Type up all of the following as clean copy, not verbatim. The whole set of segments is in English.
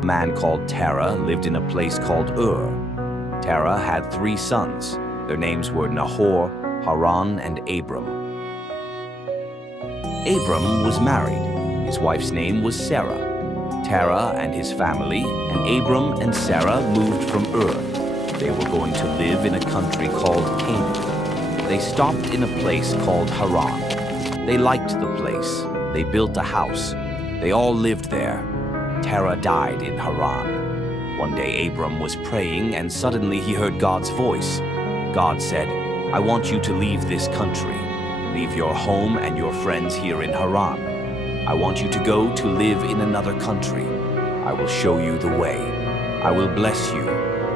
A man called Terah lived in a place called Ur. Terah had 3 sons. Their names were Nahor, Haran, and Abram. Abram was married. His wife's name was Sarah. Terah and his family, and Abram and Sarah moved from Ur. They were going to live in a country called Canaan. They stopped in a place called Haran. They liked the place. They built a house. They all lived there. Terah died in Haran. One day Abram was praying, and suddenly he heard God's voice. God said, "I want you to leave this country. Leave your home and your friends here in Haran. I want you to go to live in another country. I will show you the way. I will bless you.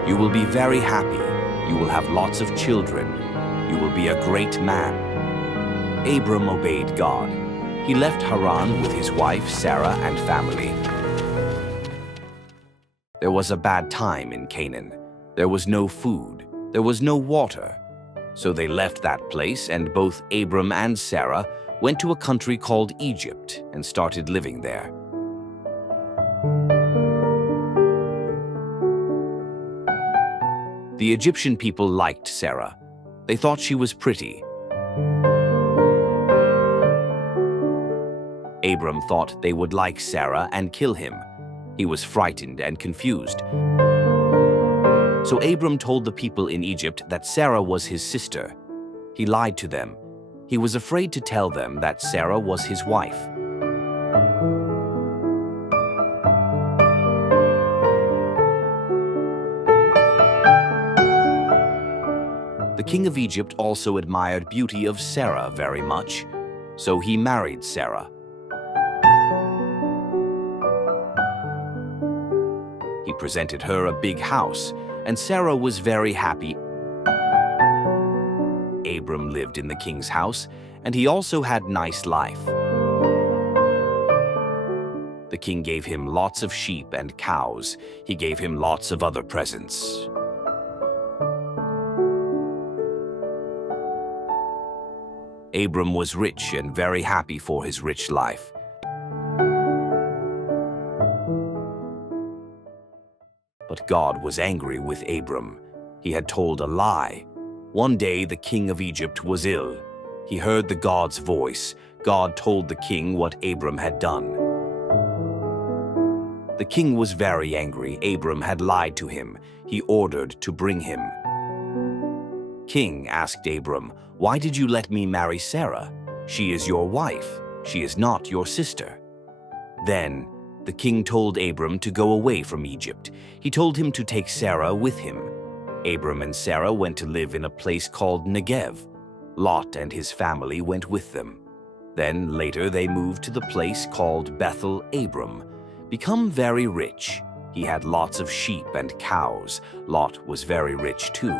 You will be very happy. You will have lots of children. You will be a great man." Abram obeyed God. He left Haran with his wife Sarah and family. There was a bad time in Canaan. There was no food. There was no water. So they left that place, and both Abram and Sarah went to a country called Egypt and started living there. The Egyptian people liked Sarah. They thought she was pretty. Abram thought they would like Sarah and kill him. He was frightened and confused. So Abram told the people in Egypt that Sarah was his sister. He lied to them. He was afraid to tell them that Sarah was his wife. The king of Egypt also admired beauty of Sarah very much, so he married Sarah. He presented her a big house, and Sarah was very happy. Abram lived in the king's house, and he also had nice life. The king gave him lots of sheep and cows. He gave him lots of other presents. Abram was rich and very happy for his rich life. But God was angry with Abram. He had told a lie. One day the king of Egypt was ill. He heard the God's voice. God told the king what Abram had done. The king was very angry. Abram had lied to him. He ordered to bring him. King asked Abram, "Why did you let me marry Sarah? She is your wife. She is not your sister." Then the king told Abram to go away from Egypt. He told him to take Sarah with him. Abram and Sarah went to live in a place called Negev. Lot and his family went with them. Then later they moved to the place called Bethel Abram. Become very rich. He had lots of sheep and cows. Lot was very rich too.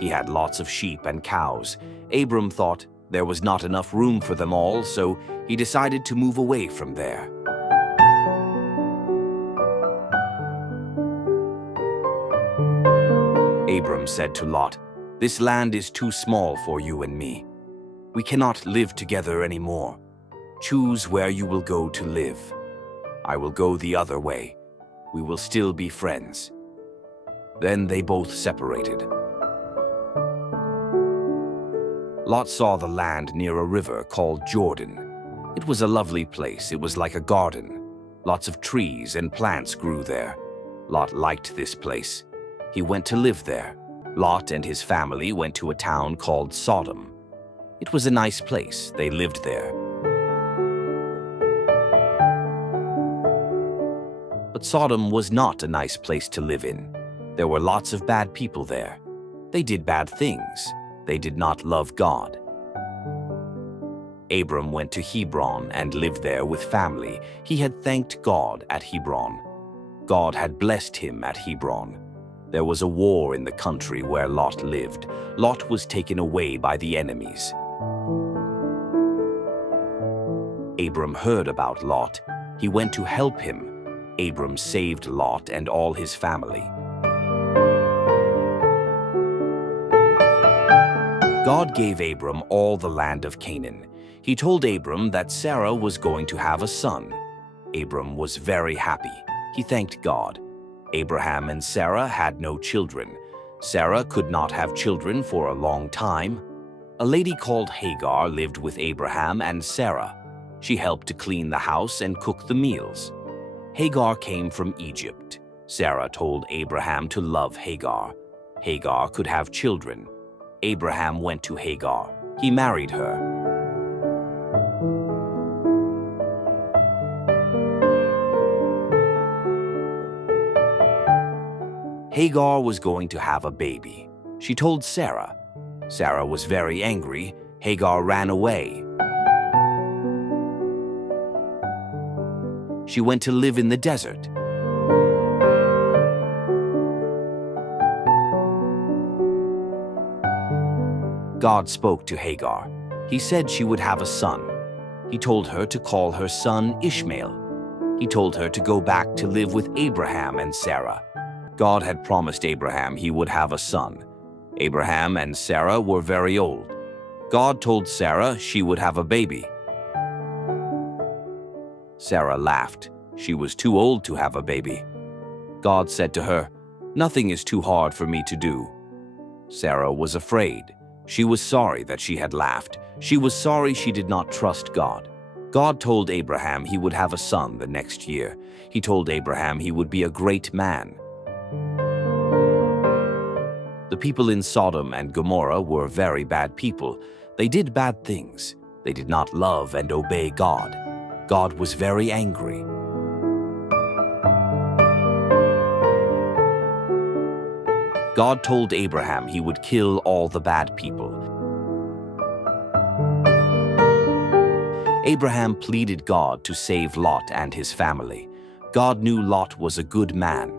He had lots of sheep and cows. Abram thought there was not enough room for them all, so he decided to move away from there. Abram said to Lot, "This land is too small for you and me. We cannot live together anymore. Choose where you will go to live. I will go the other way. We will still be friends." Then they both separated. Lot saw the land near a river called Jordan. It was a lovely place. It was like a garden. Lots of trees and plants grew there. Lot liked this place. He went to live there. Lot and his family went to a town called Sodom. It was a nice place. They lived there. But Sodom was not a nice place to live in. There were lots of bad people there. They did bad things. They did not love God. Abram went to Hebron and lived there with family. He had thanked God at Hebron. God had blessed him at Hebron. There was a war in the country where Lot lived. Lot was taken away by the enemies. Abram heard about Lot. He went to help him. Abram saved Lot and all his family. God gave Abram all the land of Canaan. He told Abram that Sarah was going to have a son. Abram was very happy. He thanked God. Abraham and Sarah had no children. Sarah could not have children for a long time. A lady called Hagar lived with Abraham and Sarah. She helped to clean the house and cook the meals. Hagar came from Egypt. Sarah told Abraham to love Hagar. Hagar could have children. Abraham went to Hagar. He married her. Hagar was going to have a baby. She told Sarah. Sarah was very angry. Hagar ran away. She went to live in the desert. God spoke to Hagar. He said she would have a son. He told her to call her son Ishmael. He told her to go back to live with Abraham and Sarah. God had promised Abraham he would have a son. Abraham and Sarah were very old. God told Sarah she would have a baby. Sarah laughed. She was too old to have a baby. God said to her, "Nothing is too hard for me to do." Sarah was afraid. She was sorry that she had laughed. She was sorry she did not trust God. God told Abraham he would have a son the next year. He told Abraham he would be a great man. The people in Sodom and Gomorrah were very bad people. They did bad things. They did not love and obey God. God was very angry. God told Abraham he would kill all the bad people. Abraham pleaded God to save Lot and his family. God knew Lot was a good man.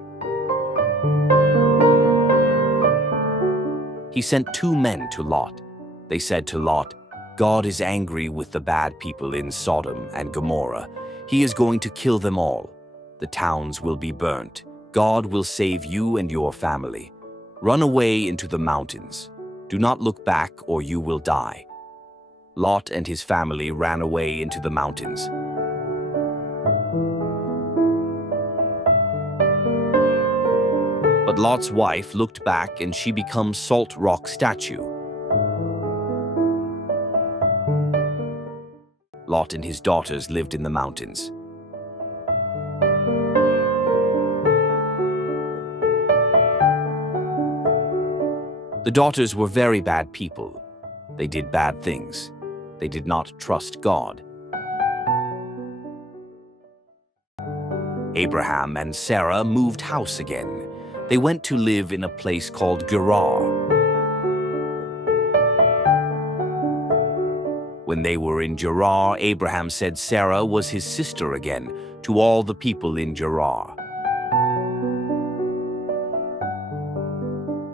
He sent 2 men to Lot. They said to Lot, "God is angry with the bad people in Sodom and Gomorrah. He is going to kill them all. The towns will be burnt. God will save you and your family. Run away into the mountains. Do not look back or you will die." Lot and his family ran away into the mountains. But Lot's wife looked back and she became salt rock statue. Lot and his daughters lived in the mountains. The daughters were very bad people. They did bad things. They did not trust God. Abraham and Sarah moved house again. They went to live in a place called Gerar. When they were in Gerar, Abraham said Sarah was his sister again to all the people in Gerar.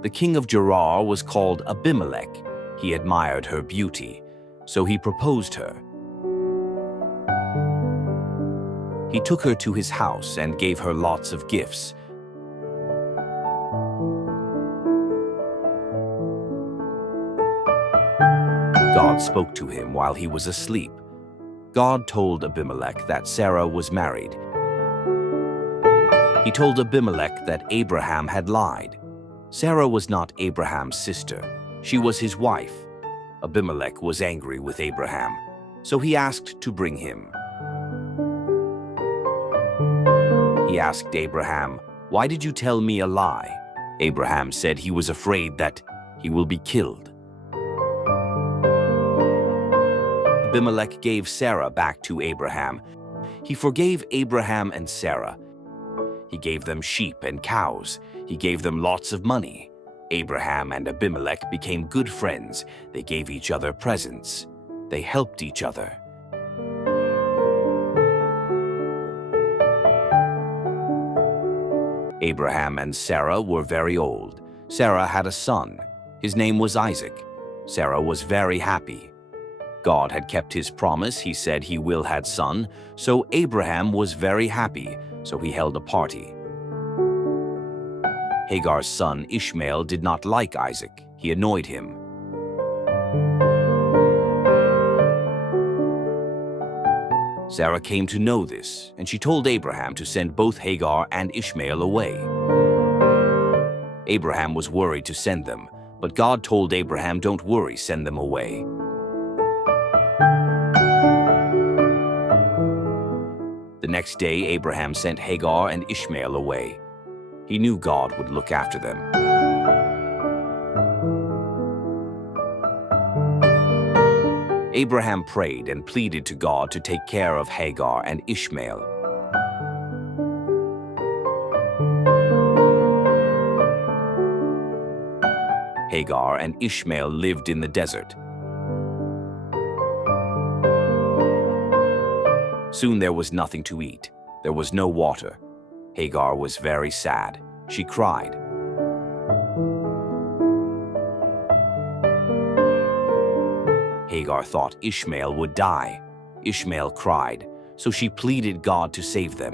The king of Gerar was called Abimelech. He admired her beauty, so he proposed her. He took her to his house and gave her lots of gifts. God spoke to him while he was asleep. God told Abimelech that Sarah was married. He told Abimelech that Abraham had lied. Sarah was not Abraham's sister. She was his wife. Abimelech was angry with Abraham, so he asked to bring him. He asked Abraham, "Why did you tell me a lie?" Abraham said he was afraid that he will be killed. Abimelech gave Sarah back to Abraham. He forgave Abraham and Sarah. He gave them sheep and cows. He gave them lots of money. Abraham and Abimelech became good friends. They gave each other presents. They helped each other. Abraham and Sarah were very old. Sarah had a son. His name was Isaac. Sarah was very happy. God had kept his promise. He said he will have a son. So Abraham was very happy, so he held a party. Hagar's son Ishmael did not like Isaac. He annoyed him. Sarah came to know this, and she told Abraham to send both Hagar and Ishmael away. Abraham was worried to send them, but God told Abraham, "Don't worry, send them away." The next day, Abraham sent Hagar and Ishmael away. He knew God would look after them. Abraham prayed and pleaded to God to take care of Hagar and Ishmael. Hagar and Ishmael lived in the desert. Soon there was nothing to eat. There was no water. Hagar was very sad. She cried. Hagar thought Ishmael would die. Ishmael cried, so she pleaded God to save them.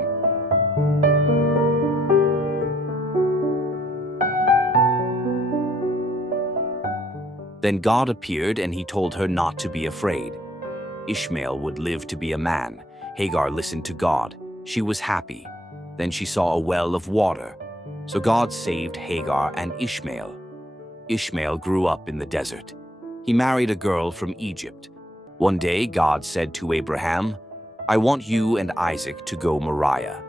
Then God appeared and he told her not to be afraid. Ishmael would live to be a man. Hagar listened to God. She was happy. Then she saw a well of water. So God saved Hagar and Ishmael. Ishmael grew up in the desert. He married a girl from Egypt. One day God said to Abraham, "I want you and Isaac to go Moriah.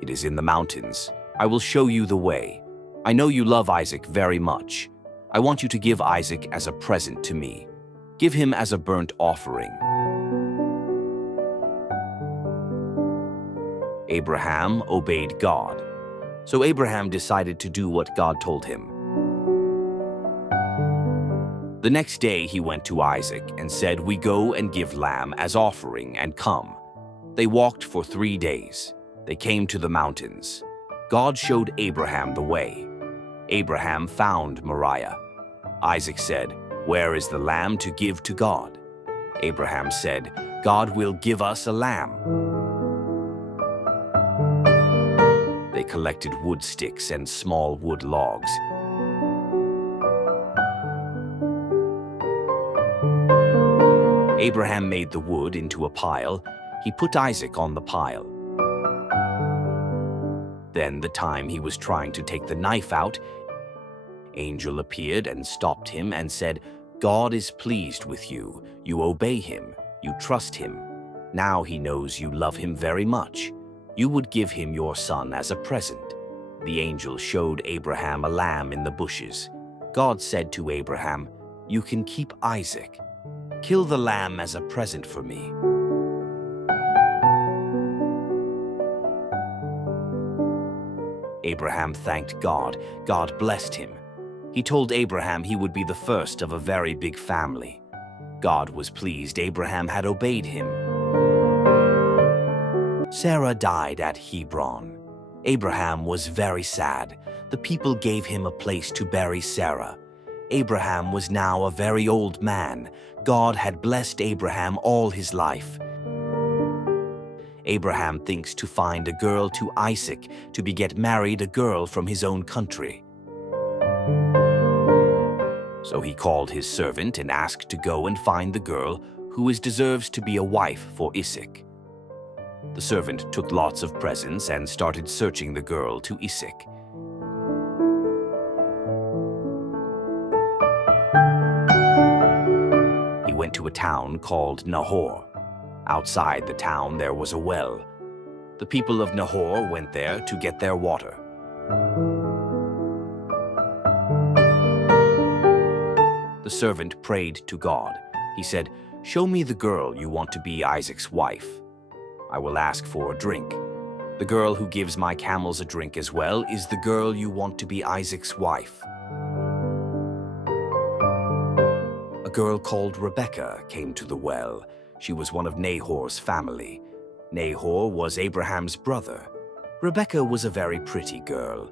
It is in the mountains. I will show you the way. I know you love Isaac very much. I want you to give Isaac as a present to me. Give him as a burnt offering." Abraham obeyed God. So Abraham decided to do what God told him. The next day he went to Isaac and said, "We go and give lamb as offering and come." They walked for 3 days. They came to the mountains. God showed Abraham the way. Abraham found Moriah. Isaac said, "Where is the lamb to give to God?" Abraham said, "God will give us a lamb." They collected wood sticks and small wood logs. Abraham made the wood into a pile. He put Isaac on the pile. Then, the time he was trying to take the knife out, angel appeared and stopped him and said, "God is pleased with you. You obey him. You trust him. Now he knows you love him very much. You would give him your son as a present." The angel showed Abraham a lamb in the bushes. God said to Abraham, "You can keep Isaac. Kill the lamb as a present for me." Abraham thanked God. God blessed him. He told Abraham he would be the first of a very big family. God was pleased Abraham had obeyed him. Sarah died at Hebron. Abraham was very sad. The people gave him a place to bury Sarah. Abraham was now a very old man. God had blessed Abraham all his life. Abraham thinks to find a girl to Isaac to beget married a girl from his own country. So he called his servant and asked to go and find the girl who deserves to be a wife for Isaac. The servant took lots of presents and started searching the girl to Isaac. He went to a town called Nahor. Outside the town there was a well. The people of Nahor went there to get their water. The servant prayed to God. He said, "Show me the girl you want to be Isaac's wife. I will ask for a drink. The girl who gives my camels a drink as well is the girl you want to be Isaac's wife." A girl called Rebekah came to the well. She was one of Nahor's family. Nahor was Abraham's brother. Rebekah was a very pretty girl.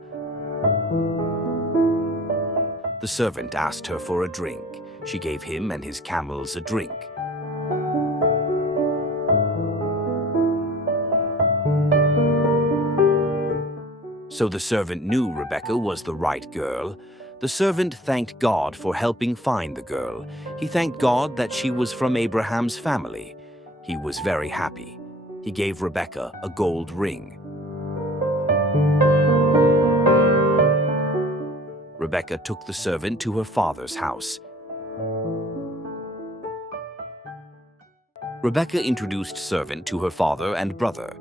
The servant asked her for a drink. She gave him and his camels a drink. So the servant knew Rebekah was the right girl. The servant thanked God for helping find the girl. He thanked God that she was from Abraham's family. He was very happy. he gave Rebekah a gold ring. Rebekah took the servant to her father's house. Rebekah introduced servant to her father and brother.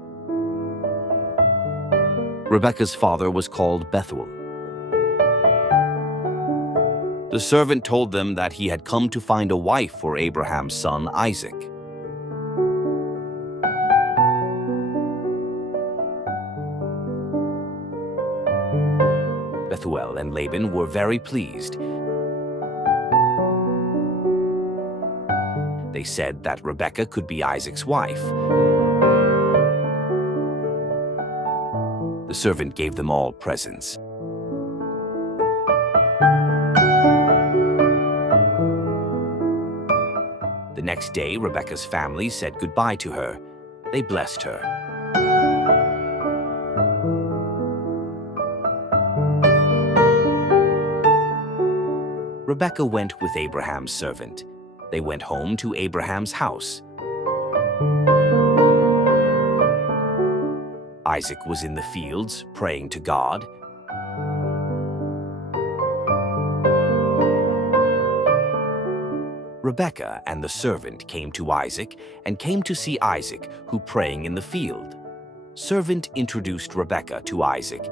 Rebekah's father was called Bethuel. The servant told them that he had come to find a wife for Abraham's son Isaac. Bethuel and Laban were very pleased. They said that Rebekah could be Isaac's wife. The servant gave them all presents. The next day, Rebekah's family said goodbye to her. They blessed her. Rebekah went with Abraham's servant. They went home to Abraham's house. Isaac was in the fields praying to God. Rebekah and the servant came to Isaac and came to see Isaac, who praying in the field. Servant introduced Rebekah to Isaac.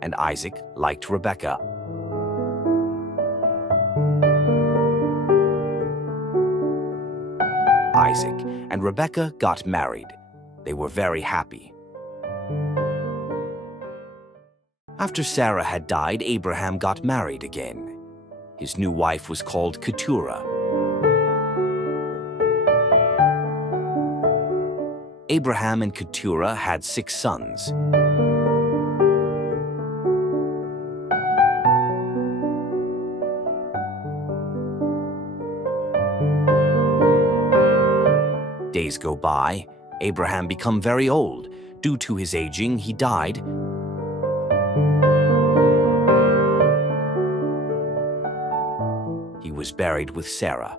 And Isaac liked Rebekah. Isaac and Rebekah got married. They were very happy. After Sarah had died, Abraham got married again. His new wife was called Keturah. Abraham and Keturah had 6 sons. Days go by. Abraham became very old. Due to his aging, he died. He was buried with Sarah.